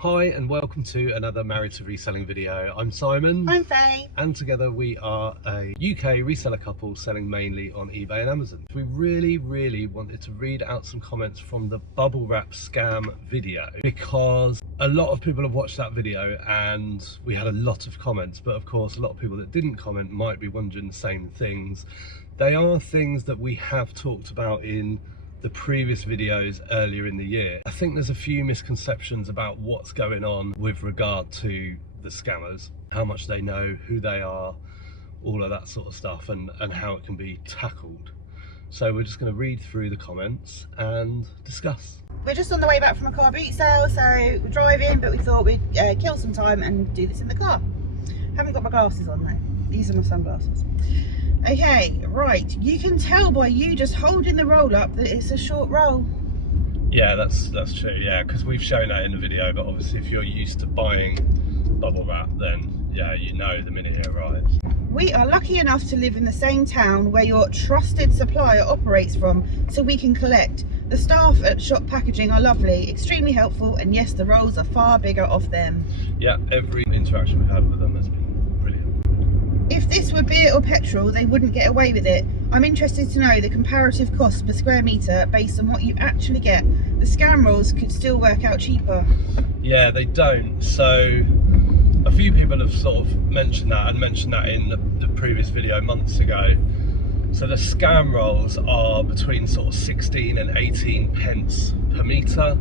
Hi and welcome to another Married to Reselling video. I'm Simon. I'm Faye. And together we are a UK reseller couple selling mainly on eBay and Amazon. We really wanted to read out some comments from the bubble wrap scam video because a lot of people have watched that video and we had a lot of comments, but of course a lot of people that didn't comment might be wondering the same things. They are things that we have talked about in the previous videos earlier in the year. I think there's a few misconceptions about what's going on with regard to the scammers, how much they know, who they are, all of that sort of stuff, and how it can be tackled. So we're just going to read through the comments and discuss. We're just on the way back from a car boot sale, so we're driving, but we thought we'd kill some time and do this in the car. Haven't got my glasses on though. These are my sunglasses. Okay, right, you can tell by you just holding the roll up that it's a short roll. Yeah, that's true, yeah, because we've shown that in the video, but obviously if you're used to buying bubble wrap, then yeah, you know the minute it arrives. We are lucky enough to live in the same town where your trusted supplier operates from, so we can collect. The staff at Shop Packaging are lovely, extremely helpful, and yes, the rolls are far bigger off them. Yeah, every interaction we've had with them has been brilliant. If this were beer or petrol, they wouldn't get away with it. I'm interested to know the comparative cost per square metre based on what you actually get. The scam rolls could still work out cheaper. Yeah, they don't. So a few people have sort of mentioned that in the previous video months ago. So the scam rolls are between sort of 16 and 18 pence per metre.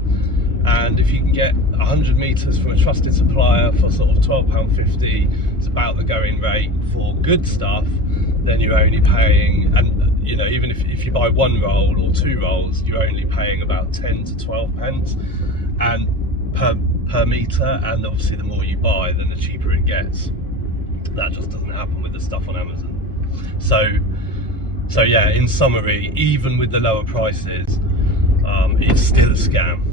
And if you can get 100 metres from a trusted supplier for sort of £12.50, it's about the going rate for good stuff, then you're only paying, and you know, even if you buy one roll or two rolls, you're only paying about 10 to 12 pence and per metre, and obviously the more you buy, then the cheaper it gets. That just doesn't happen with the stuff on Amazon. So yeah, in summary, even with the lower prices, it's still a scam.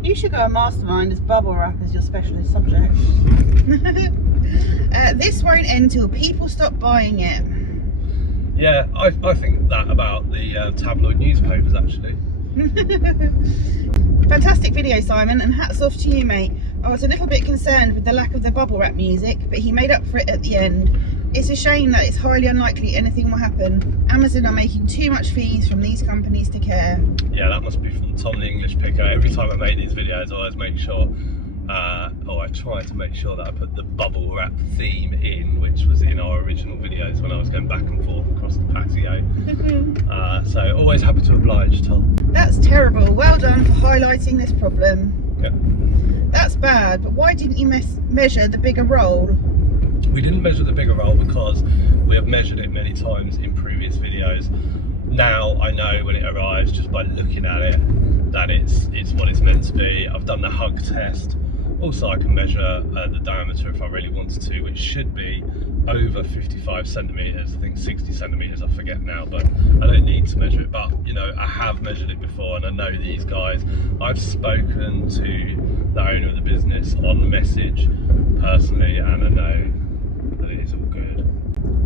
You should go and mastermind as bubble wrap as your specialist subject. This won't end till people stop buying it. Yeah, I think that about the tabloid newspapers actually. Fantastic video, Simon, and hats off to you, mate. I was a little bit concerned with the lack of the bubble wrap music, but he made up for it at the end. It's a shame that it's highly unlikely anything will happen. Amazon are making too much fees from these companies to care. Yeah, that must be from Tom the English Picker. Every time I make these videos, I always make sure, or I try to make sure that I put the bubble wrap theme in, which was in our original videos when I was going back and forth across the patio. So always happy to oblige, Tom. That's terrible. Well done for highlighting this problem. Yeah. That's bad, but why didn't you measure the bigger roll? We didn't measure the bigger roll because we have measured it many times in previous videos. Now I know when it arrives just by looking at it that it's what it's meant to be. I've done the hug test. Also I can measure the diameter if I really wanted to, which should be over 55 centimetres, I think 60 centimetres, I forget now, but I don't need to measure it. But you know, I have measured it before and I know these guys. I've spoken to the owner of the business on message personally and I know that it is all good.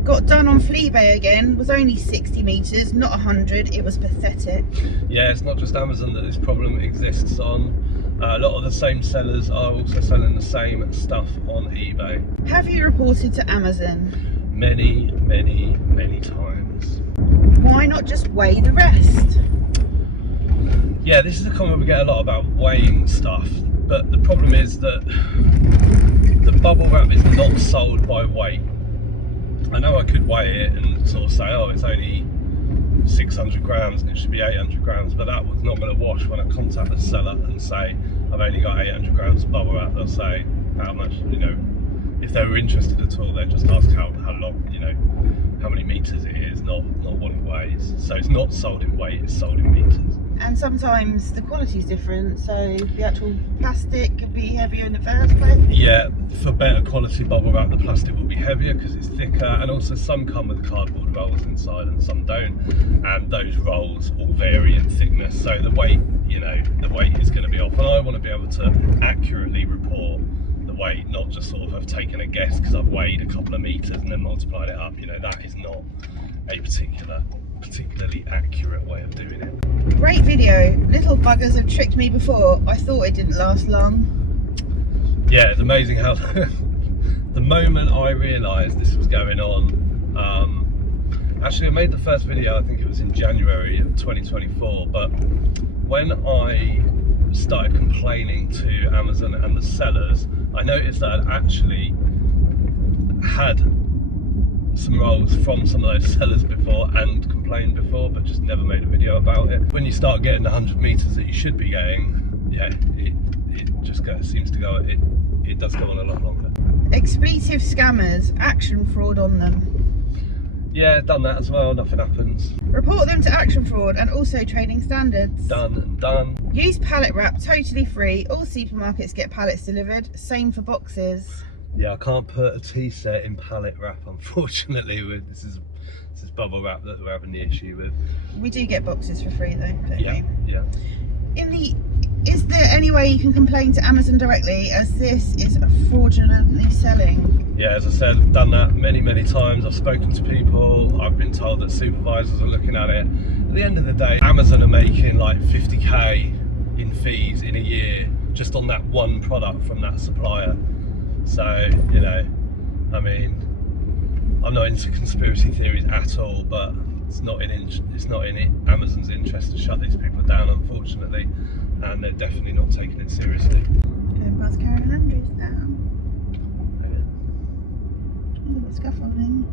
Got done on Fleabay again, was only 60 metres, not 100, it was pathetic. Yeah, it's not just Amazon that this problem exists on. A lot of the same sellers are also selling the same stuff on eBay. Have you reported to Amazon? Many times. Why not just weigh the rest? Yeah, this is a comment we get a lot about weighing stuff, but the problem is that the bubble wrap is not sold by weight. I know I could weigh it and sort of say, oh, it's only 600 grams and it should be 800 grams, but that was not going to wash when I contact the seller and say I've only got 800 grams of bubble wrap. They'll say how much, you know, if they were interested at all, they'd just ask how long, you know, how many meters it is, not what it weighs. So it's not sold in weight, it's sold in meters. And sometimes the quality is different, so the actual plastic could be heavier in the first place. Yeah, for better quality bubble wrap, the plastic will be heavier because it's thicker, and also some come with cardboard rolls inside and some don't, and those rolls all vary in thickness, so the weight, you know, the weight is going to be off, and I want to be able to accurately report the weight, not just sort of have taken a guess because I've weighed a couple of meters and then multiplied it up. You know, that is not a particularly accurate way of doing it. Great video. Little buggers have tricked me before. I thought it didn't last long. Yeah, it's amazing how the moment I realised this was going on, actually I made the first video, I think it was in January of 2024, but when I started complaining to Amazon and the sellers, I noticed that I'd actually had some roles from some of those sellers before and complained before, but just never made a video about it. When you start getting the 100 meters that you should be getting, yeah, it just seems to go, it does go on a lot longer. Expletive scammers, action fraud on them. Yeah, done that as well, nothing happens. Report them to action fraud and also trading standards. Done and done. Use pallet wrap, totally free. All supermarkets get pallets delivered. Same for boxes. Yeah, I can't put a tea set in pallet wrap, unfortunately. This is bubble wrap that we're having the issue with. We do get boxes for free though. Yeah, yeah. Is there any way you can complain to Amazon directly, as this is fraudulently selling? Yeah, as I said, I've done that many times. I've spoken to people. I've been told that supervisors are looking at it. At the end of the day, Amazon are making like 50k in fees in a year just on that one product from that supplier. So, you know, I mean, I'm not into conspiracy theories at all, but it's not in Amazon's interest to shut these people down, unfortunately, and they're definitely not taking it seriously. Going past Karen Andrews now. Scaffolding.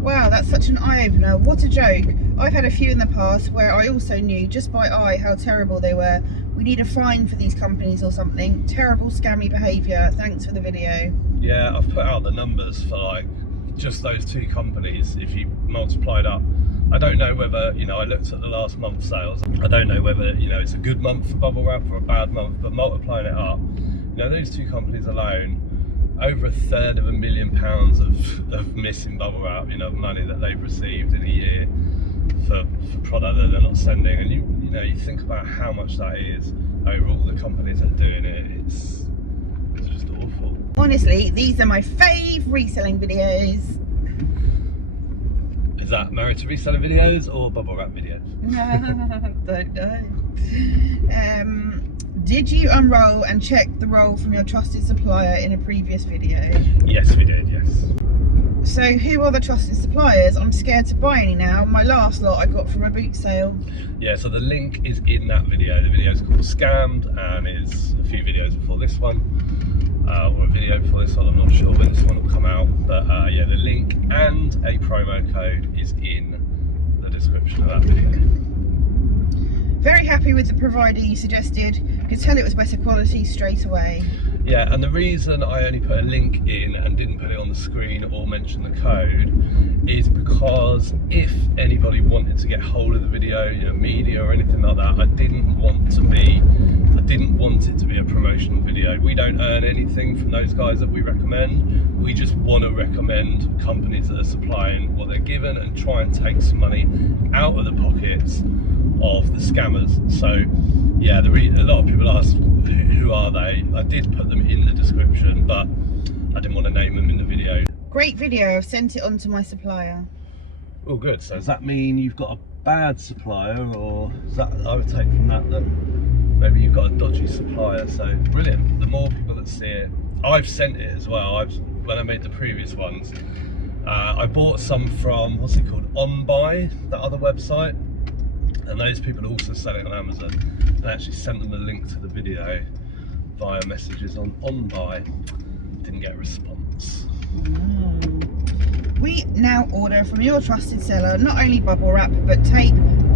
Wow, that's such an eye-opener. What a joke. I've had a few in the past where I also knew just by eye how terrible they were. We need a fine for these companies or something. Terrible scammy behaviour. Thanks for the video. Yeah, I've put out the numbers for like just those two companies. If you multiply it up, I don't know whether, you know, I looked at the last month's sales. I don't know whether, you know, it's a good month for bubble wrap or a bad month, but multiplying it up, you know, those two companies alone, over £1/3 million of missing bubble wrap, you know, money that they've received in a year for product that they're not sending. And you know, you think about how much that is over all the companies that are doing it, it's just awful. Honestly, these are my fave reselling videos. Is that married to reselling videos or bubble wrap videos? Don't know. Did you unroll and check the roll from your trusted supplier in a previous video? Yes, we did, yes. So who are the trusted suppliers? I'm scared to buy any now. My last lot I got from a boot sale. Yeah, so the link is in that video. The video is called Scammed, and it's a few videos before this one. Or a video before this one, I'm not sure when this one will come out. But yeah, the link and a promo code is in the description of that video. Very happy with the provider you suggested. Could tell it was better quality straight away. Yeah, and the reason I only put a link in and didn't put it on the screen or mention the code is because if anybody wanted to get hold of the video, you know, media or anything like that, I didn't want it to be a promotional video. We don't earn anything from those guys that we recommend. We just want to recommend companies that are supplying what they're given and try and take some money out of the pockets of the scammers. So yeah, a lot of people ask who are they. I did put them in the description, but I didn't want to name them in the video. Great video. I've sent it on to my supplier. Oh good, so does that mean you've got a bad supplier, or is that, I would take from that maybe you've got a dodgy supplier? So brilliant, the more people that see it. I've sent it as well. When I made the previous ones, I bought some from, what's it called, OnBuy, that other website, and those people also sell it on Amazon. I actually sent them a link to the video via messages on OnBuy. Didn't get a response. We now order from your trusted seller not only bubble wrap but tape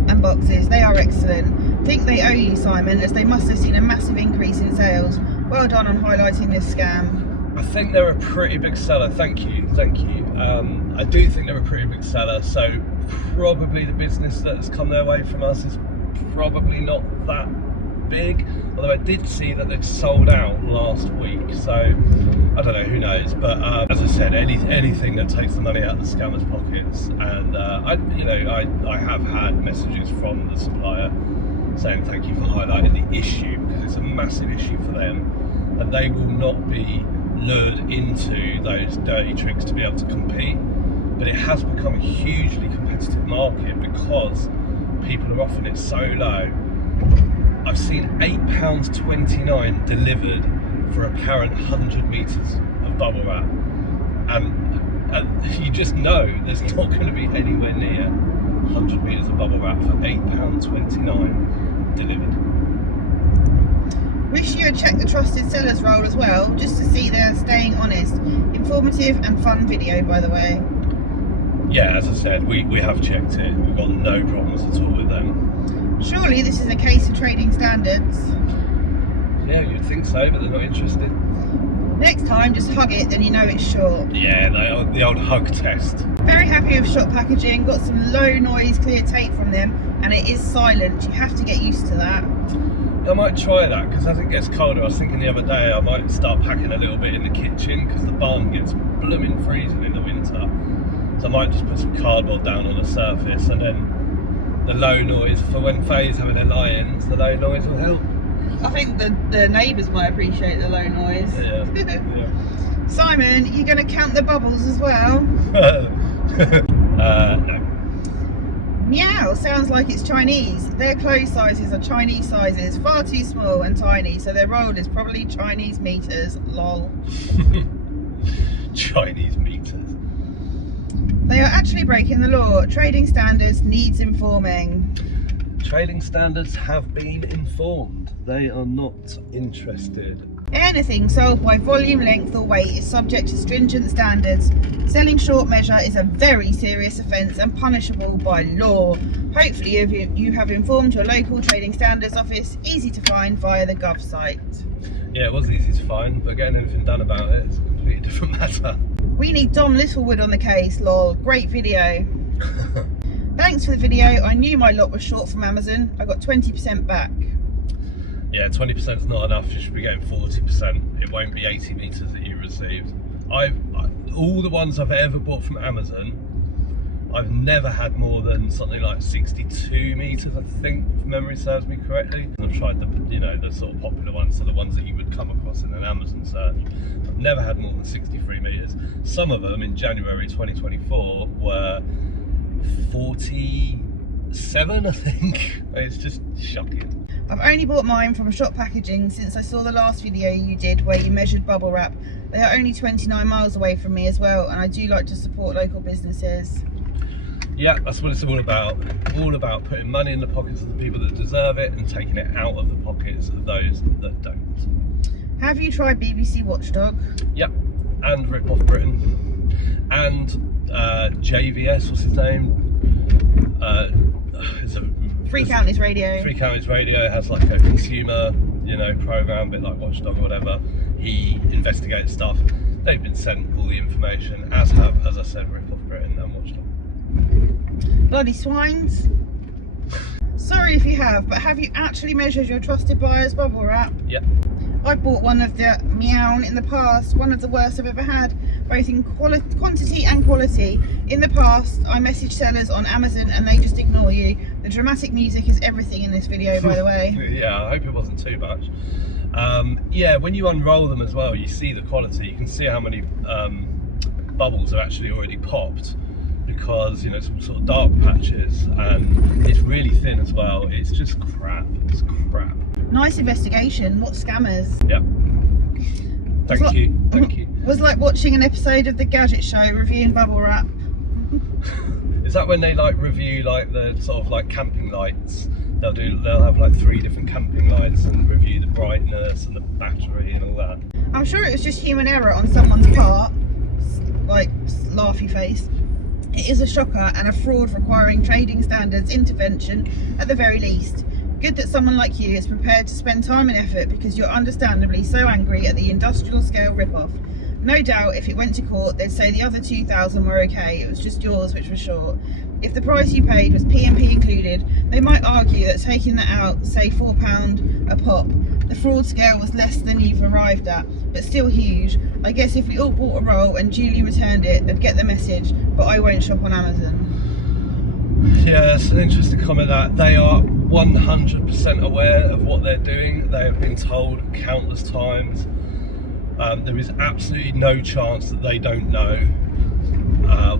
and boxes. They are excellent. Think they owe you, Simon, as they must have seen a massive increase in sales. Well done on highlighting this scam. I think they're a pretty big seller. Thank you. I do think they're a pretty big seller, so probably the business that has come their way from us is probably not that big, although I did see that they've sold out last week, so I don't know, who knows. But as I said, anything that takes the money out of the scammers' pockets, and I have had messages from the supplier saying thank you for highlighting the issue, because it's a massive issue for them, and they will not be lured into those dirty tricks to be able to compete. But it has become a hugely competitive market because people are offering it so low. I've seen £8.29 delivered for apparent 100 metres of bubble wrap, and you just know there's not going to be anywhere near 100 metres of bubble wrap for £8.29 delivered. Wish you had checked the trusted sellers role as well, just to see they're staying honest. Informative and fun video, by the way. Yeah, as I said, we have checked it. We've got no problems at all with them. Surely this is a case of trading standards. Yeah, you'd think so, but they're not interested. Next time, just hug it, then you know it's short. Yeah, the old hug test. Very happy with shop packaging. Got some low noise clear tape from them, and it is silent. You have to get used to that. I might try that, because as it gets colder, I was thinking the other day I might start packing a little bit in the kitchen, because the barn gets blooming freezing in the winter. So I might just put some cardboard down on the surface, and then the low noise, for when Faye's having her lie-ins, the low noise will help. I think the neighbours might appreciate the low noise. Yeah. Yeah. Simon, you're going to count the bubbles as well? No. Meow sounds like it's Chinese. Their clothes sizes are Chinese sizes, far too small and tiny, so their roll is probably Chinese meters. Lol. Chinese meters. They are actually breaking the law. Trading standards needs informing. Trading standards have been informed. They are not interested. Anything sold by volume, length or weight is subject to stringent standards. Selling short measure is a very serious offence and punishable by law. Hopefully you have informed your local trading standards office. Easy to find via the Gov site. Yeah, it was easy to find, but getting anything done about it is a completely different matter. We need Dom Littlewood on the case, lol. Great video. Thanks for the video. I knew my lot was short from Amazon. I got 20% back. Yeah, 20% is not enough. You should be getting 40%. It won't be 80 metres that you received. All the ones I've ever bought from Amazon, I've never had more than something like 62 metres, I think, if memory serves me correctly. I've tried the sort of popular ones, so the ones that you would come across in an Amazon search. I've never had more than 63 metres. Some of them in January 2024 were 47, I think. It's just shocking. I've only bought mine from shop packaging since I saw the last video you did where you measured bubble wrap. They are only 29 miles away from me as well, and I do like to support local businesses. Yeah, that's what it's all about. All about putting money in the pockets of the people that deserve it and taking it out of the pockets of those that don't. Have you tried BBC Watchdog? Yep, and Rip Off Britain. And JVS, what's his name? It's a Three Counties Radio. Three Counties Radio has like a consumer, program, a bit like Watchdog or whatever. He investigates stuff. They've been sent all the information, as have, as I said, Rip Off Britain and Watchdog. Bloody swines. Sorry if you have, but have you actually measured your trusted buyer's bubble wrap? Yep. I bought one of the Meow in the past, one of the worst I've ever had, both in quantity and quality. In the past, I messaged sellers on Amazon and they just ignore you. The dramatic music is everything in this video, by the way. Yeah, I hope it wasn't too much. Yeah, when you unroll them as well, you see the quality. You can see how many bubbles are actually already popped, because some sort of dark patches, and it's really thin as well. It's just crap. It's crap. Nice investigation. What scammers? Yep. Thank you. Was like watching an episode of The Gadget Show reviewing bubble wrap. Is that when they review the sort of camping lights? They'll have 3 different camping lights and review the brightness and the battery and all that. I'm sure it was just human error on someone's part, laughy face. It is a shocker and a fraud requiring trading standards intervention at the very least. Good that someone like you is prepared to spend time and effort, because you're understandably so angry at the industrial scale rip-off. No doubt if it went to court they'd say the other 2,000 were okay, it was just yours which was short. If the price you paid was P&P included, they might argue that taking that out, say £4 a pop, the fraud scale was less than you've arrived at, but still huge. I guess if we all bought a roll and duly returned it, they'd get the message, but I won't shop on Amazon. Yeah, that's an interesting comment. That they are 100% aware of what they're doing. They have been told countless times. There is absolutely no chance that they don't know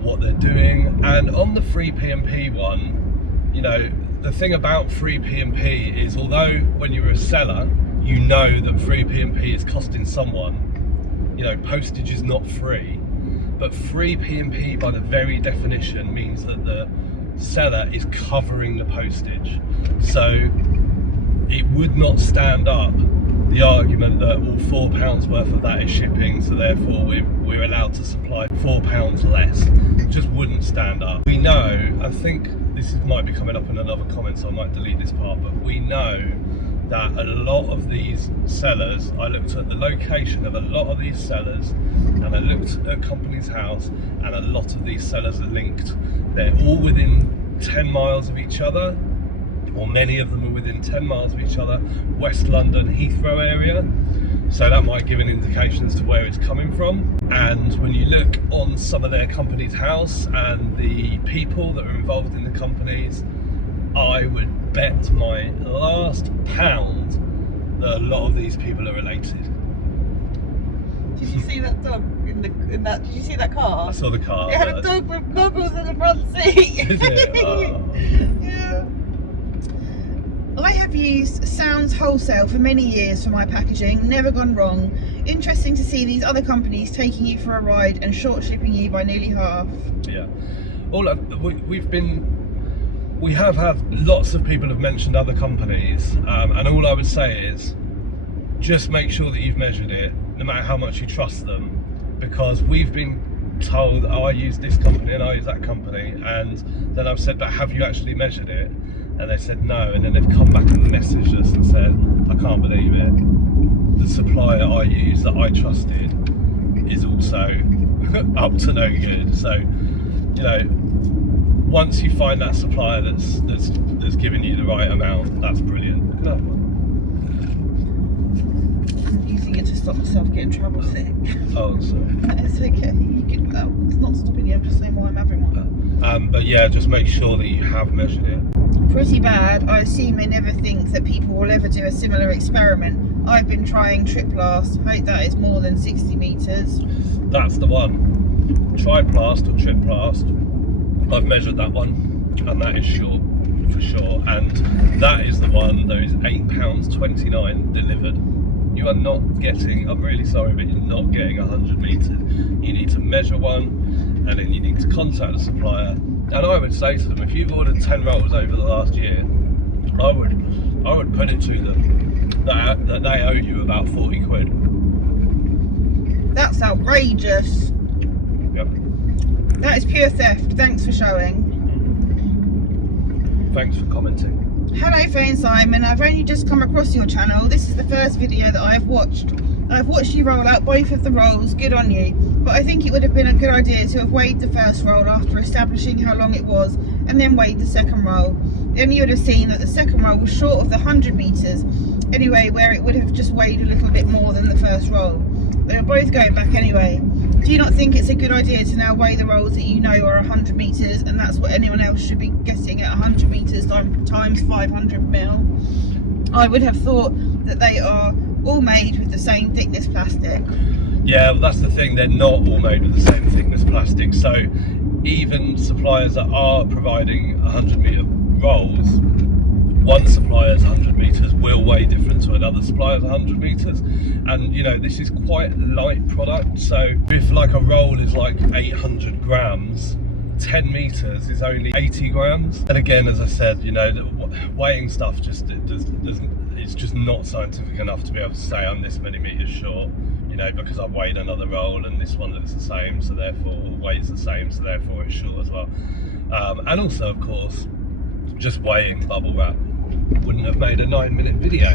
what they're doing. And on the free P&P one, the thing about free P&P is, although when you're a seller you know that free P&P is costing someone. You know, postage is not free, but free P&P by the very definition means that the seller is covering the postage. So it would not stand up the argument that £4 worth of that is shipping, so therefore we're allowed to supply £4 less. It just wouldn't stand up. We know, I think this might be coming up in another comment, so I might delete this part, but we know that a lot of these sellers, I looked at the location of a lot of these sellers, and I looked at Company's House, and a lot of these sellers are linked. They're all within 10 miles of each other, or many of them are within 10 miles of each other, West London, Heathrow area. So that might give an indication as to where it's coming from. And when you look on some of their Company's House and the people that are involved in the companies, I would bet my last pound that a lot of these people are related. Did you see that dog in that? Did you see that car? I saw the car. It had a dog with goggles in the front seat. Is it? Oh. Yeah. I have used Sounds Wholesale for many years for my packaging, never gone wrong. Interesting to see these other companies taking you for a ride and short shipping you by nearly half. Yeah. We have had lots of people have mentioned other companies, and all I would say is just make sure that you've measured it, no matter how much you trust them, because we've been told, oh, I use this company and I use that company, and then I've said, but have you actually measured it? And they said no, and then they've come back and messaged us and said, I can't believe it. The supplier I use that I trusted is also up to no good. So, you know, once you find that supplier that's giving you the right amount, that's brilliant. No. I'm using it to stop myself getting travel sick. Oh, sorry. It's okay. You can, it's not stopping you. I'm just saying why I'm having one. But yeah, just make sure that you have measured it. Pretty bad. I assume they never think that people will ever do a similar experiment. I've been trying Triplast. Hope that is more than 60 metres. That's the one. Triplast or Triplast. I've measured that one, and that is short for sure. And that is the one that is £8.29 delivered. You are not getting, I'm really sorry, but you're not getting 100 metres. You need to measure one, and then you need to contact the supplier. And I would say to them, if you've ordered 10 rolls over the last year, I would put it to them that they owe you about 40 quid. That's outrageous. Yep. That is pure theft. Thanks for showing. Thanks for commenting. Hello Faye and Simon, I've only just come across your channel. This is the first video that I have watched. I've watched you roll out both of the rolls, good on you. But I think it would have been a good idea to have weighed the first roll after establishing how long it was, and then weighed the second roll. Then you would have seen that the second roll was short of the 100 metres, anyway, where it would have just weighed a little bit more than the first roll. They were both going back anyway. Do you not think it's a good idea to now weigh the rolls that you know are 100 metres, and that's what anyone else should be getting at 100 metres times 500 mil? I would have thought that they are all made with the same thickness plastic. Yeah, well, that's the thing, they're not all made with the same thickness plastic. So even suppliers that are providing 100 metre rolls, one supplier's 100 metres will weigh different to another supplier's 100 metres. And you know, this is quite a light product, so if like a roll is like 800 grams, 10 metres is only 80 grams. And again, as I said, you know, weighing stuff just it's just not scientific enough to be able to say I'm this many metres short, you know, because I've weighed another roll and this one looks the same, so therefore weighs the same, so therefore it's short as well. And also, of course, just weighing bubble wrap wouldn't have made a 9-minute video.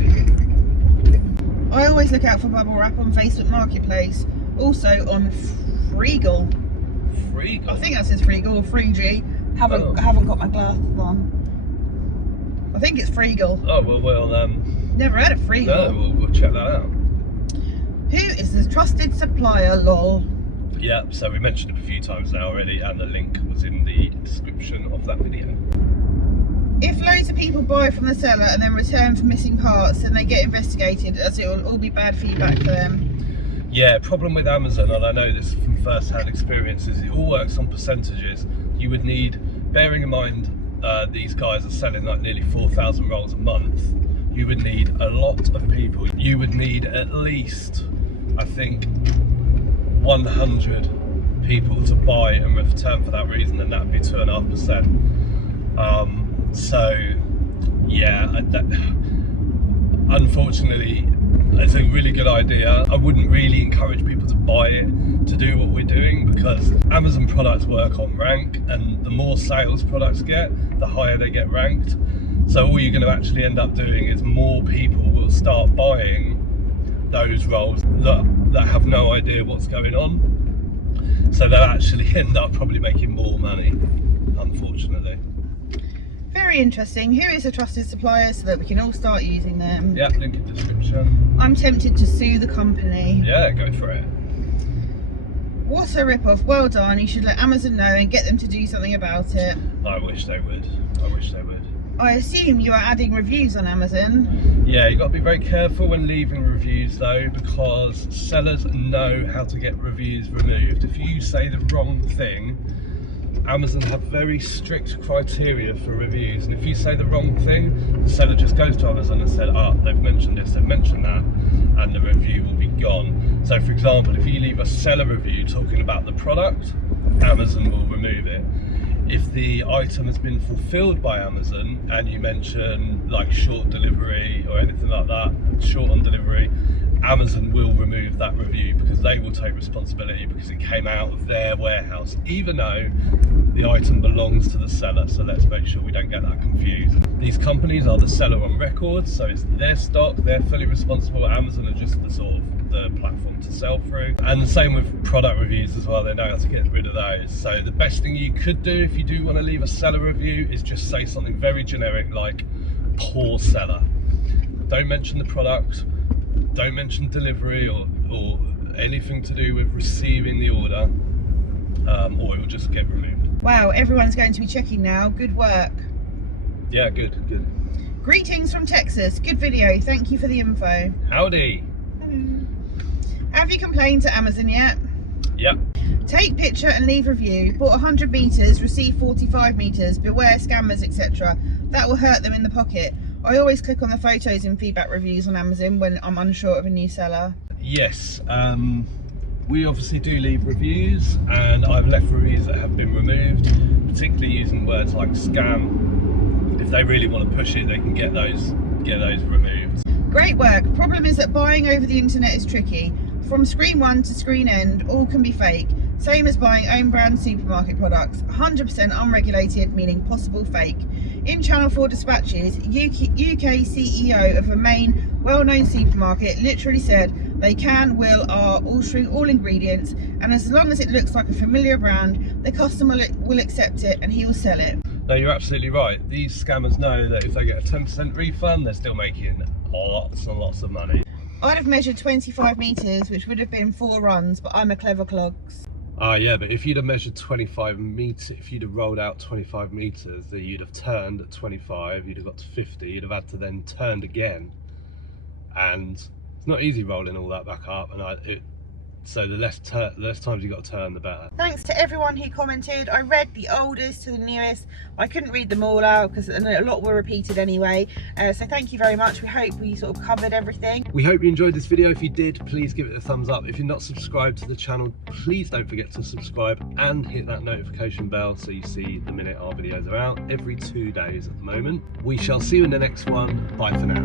I always look out for bubble wrap on Facebook Marketplace, also on Freegal. Freegal? I think that says Freegal or Freegy. Haven't got my glasses on. I think it's Freegal. Oh well, never heard of Freegal. No, we'll check that out. Who is the trusted supplier, lol? Yeah, so we mentioned it a few times now already, and the link was in the description of that video. If loads of people buy from the seller and then return for missing parts, then they get investigated, as it will all be bad feedback for them. Yeah, problem with Amazon, and I know this from first-hand experience, is it all works on percentages. You would need, bearing in mind these guys are selling like nearly 4,000 rolls a month, you would need a lot of people. You would need at least, I think, 100 people to buy and return for that reason, and that would be 2.5%. So yeah, unfortunately, it's a really good idea. I wouldn't really encourage people to buy it to do what we're doing, because Amazon products work on rank, and the more sales products get, the higher they get ranked. So all you're going to actually end up doing is more people will start buying those roles that have no idea what's going on. So they'll actually end up probably making more money, unfortunately. Very interesting. Here is a trusted supplier so that we can all start using them. Yeah, link in description. I'm tempted to sue the company. Yeah, go for it. What a rip-off. Well done. You should let Amazon know and get them to do something about it. I wish they would. I wish they would. I assume you are adding reviews on Amazon. Yeah, you've got to be very careful when leaving reviews though, because sellers know how to get reviews removed. If you say the wrong thing, Amazon have very strict criteria for reviews, and if you say the wrong thing, the seller just goes to Amazon and said, they've mentioned this, they've mentioned that, and the review will be gone. So for example, if you leave a seller review talking about the product, Amazon will remove it. If the item has been fulfilled by Amazon and you mention like short delivery or anything like that, short on delivery, Amazon will remove that review, because they will take responsibility because it came out of their warehouse, even though the item belongs to the seller. So let's make sure we don't get that confused. These companies are the seller on record, so it's their stock, they're fully responsible. Amazon are just the sort of the platform to sell through. And the same with product reviews as well, they know how to get rid of those. So the best thing you could do if you do want to leave a seller review is just say something very generic like poor seller. Don't mention the product, don't mention delivery or anything to do with receiving the order, or it will just get removed. Wow, everyone's going to be checking now. Good work. Yeah, good. Greetings from Texas. Good video. Thank you for the info. Howdy. Hello. Have you complained to Amazon yet? Yep. Take picture and leave review. Bought 100 meters, receive 45 meters. Beware scammers, etc. That will hurt them in the pocket. I always click on the photos in feedback reviews on Amazon when I'm unsure of a new seller. Yes, we obviously do leave reviews, and I've left reviews that have been removed, particularly using words like scam. If they really want to push it, they can get those removed. Great work. Problem is that buying over the internet is tricky. From screen one to screen end, all can be fake. Same as buying own brand supermarket products. 100% unregulated, meaning possible fake. In Channel 4 dispatches, UK CEO of a main well-known supermarket literally said they will, are altering all ingredients, and as long as it looks like a familiar brand, the customer will accept it and he will sell it. No, you're absolutely right. These scammers know that if they get a 10% refund, they're still making lots and lots of money. I'd have measured 25 meters, which would have been 4 runs, but I'm a clever clogs. Yeah, but if you'd have measured 25 meters, if you'd have rolled out 25 meters, then you'd have turned at 25, you'd have got to 50, you'd have had to then turned again. And it's not easy rolling all that back up, and so the less times you got to turn, the better. Thanks to everyone who commented. I read the oldest to the newest. I couldn't read them all out because a lot were repeated anyway. So thank you very much. We hope we sort of covered everything. We hope you enjoyed this video. If you did, please give it a thumbs up. If you're not subscribed to the channel, please don't forget to subscribe and hit that notification bell so you see the minute our videos are out, every 2 days at the moment. We shall see you in the next one. Bye for now.